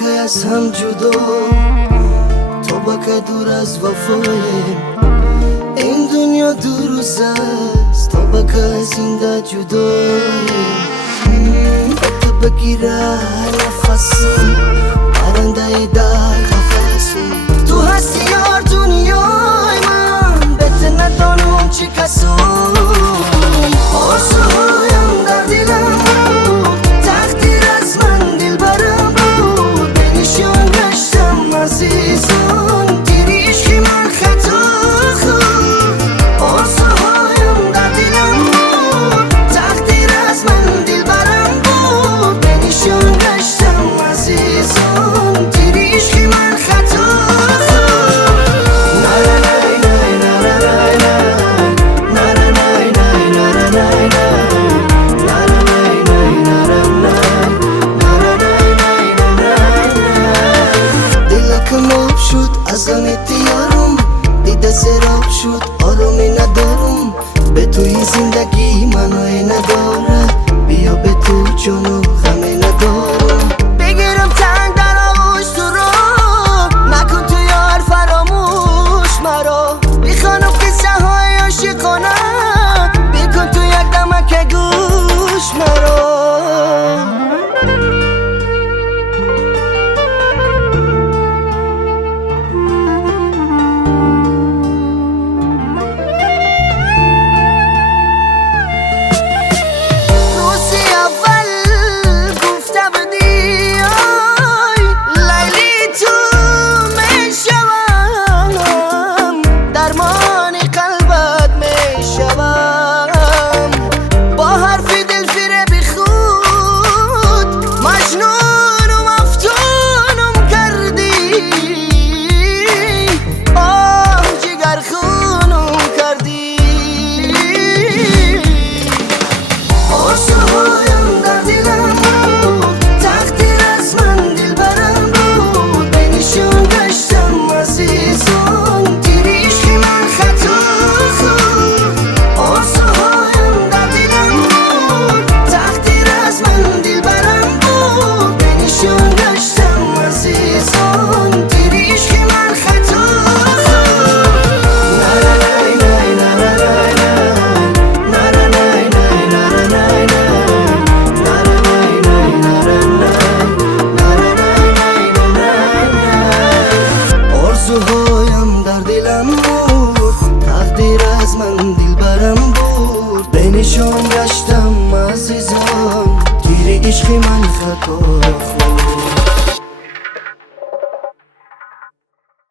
که از هم جدا، تو که دور از وفای این دنیا دو روز است، تو که زنده جدای تو بگیره نفسم پرنده در قفسم، تو هستی یار دنیای من بهت ندانم چی کسم، آرزوهایم در دلم بود تقدیر از من دل برم بود، به نشان گشتم عزیزان تیر عشقی من خطا خود، آرزوهایم در دلم بود تقدیر از من دل برم بود، به نشان گشتم عزیزان تیر عشقی من خطا شد از غمت یارم، دیده سراب شد آرامی ندارم، به توی زندگی منو نداره، بیا به تو جانو غمی ندارم، بگیرم تنگ در آغوش تو رو نکن تو یار فراموش مرا، میخوانم قصه های عاشقانه بکن تو یک دمک گوش مرا. آرزوهایم در دلم بود تقدیر از من دل برم بود، به نشان گشتم عزیزان تیر عشق من خطا.